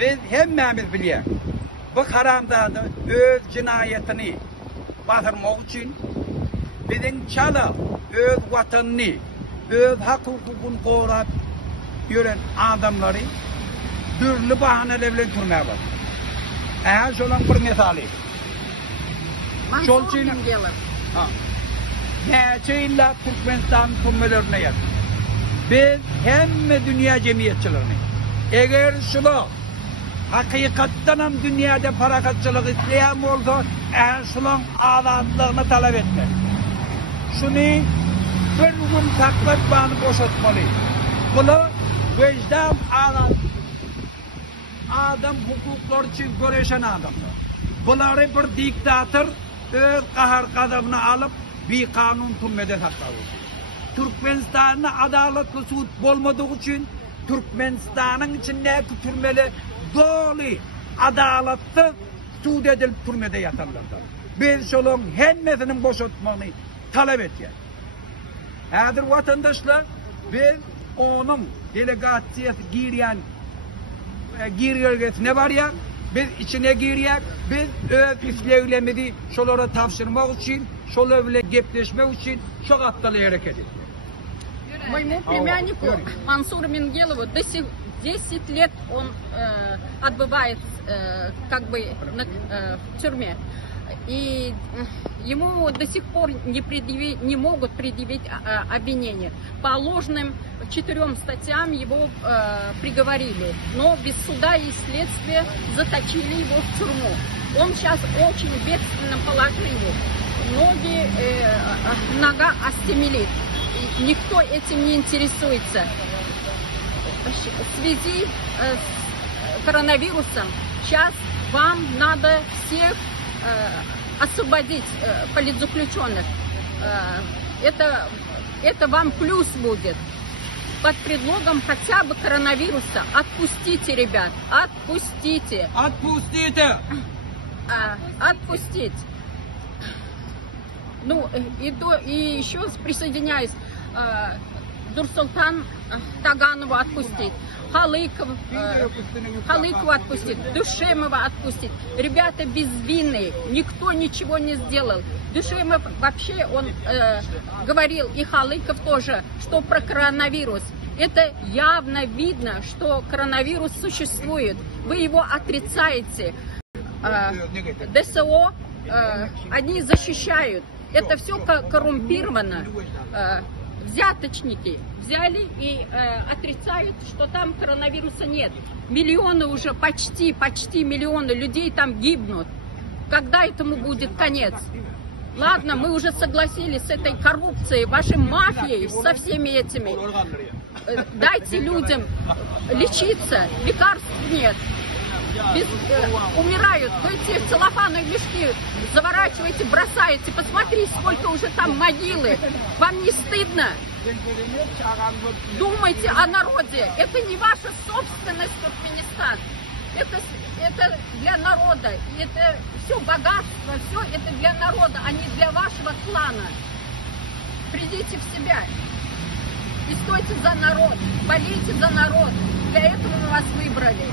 Biz hemmemiz biliyor. Bu karanlığı öz cinayetini batırmak için bizim çala öz vatanını, öz hak hukukunu koruyup yürüyen adamları türlü bahanelerle turmaya var. Eğer şolan bir misali. Şol için neçe illa Türkmenistan turmelerine yer. Biz hem dünya cemiyetçilerini eğer şunu hakikatten hem dünyada parakatçılık isteyen olsa eğer şunun azadlığını talep etmek. Şunu bir gün taklit bağını boşaltmalı. Bunu vicdan adam hukuklar için görüşen adamlar. Bunları bir diktatör öz kahar kadamını alıp bir kanun türmeden hatta olsun. Türkmenistan'ın adaletli suud olmadığı için Türkmenistan'ın içindeki türmeli dolu adaletli suud edilip türmede yatarlardır. Biz şunun hemmesinin boşaltmanı talep ediyoruz. Eğer vatandaşlar biz onun delegasyası girgölgesine var ya, biz içine giriyak, biz öz işlevlerimizi şolara tavsırmak için, şolarla gepleşmek için çok aptal hareket ediyoruz. Моему племяннику Мансуру Мингелову до сих 10 лет он отбывает как бы в тюрьме. И ему до сих пор не могут предъявить обвинение. По ложным 4 статьям его приговорили, но без суда и следствия заточили его в тюрьму. Он сейчас очень в бедственном положении. Нога остемелит. Никто этим не интересуется. В связи с коронавирусом сейчас вам надо всех освободить политзаключенных. Это вам плюс будет. Под предлогом хотя бы коронавируса отпустите, ребят, отпустите. Отпустите! Отпустить. Ну, и еще присоединяюсь. Нурсултан Таганову отпустить. Халыкову отпустить. Душемова отпустить. Ребята безвинные. Никто ничего не сделал. Душемов вообще, он говорил, и Халыков тоже, что про коронавирус. Это явно видно, что коронавирус существует. Вы его отрицаете. ДСО, они защищают. Это все коррумпировано. Взяточники взяли и отрицают, что там коронавируса нет. Миллионы уже, почти миллионы людей там гибнут. Когда этому будет конец? Ладно, мы уже согласились с этой коррупцией, вашей мафией, со всеми этими. Дайте людям лечиться, лекарств нет. Умирают, вы эти целлофановые мешки заворачиваете, бросаете. Посмотри, сколько уже там могилы. Вам не стыдно? Думайте о народе. Это не ваша собственность, Туркменистан. Это для народа. Это все богатство, все это для народа, а не для вашего клана. Придите в себя и стойте за народ, болейте за народ. Для этого мы вас выбрали.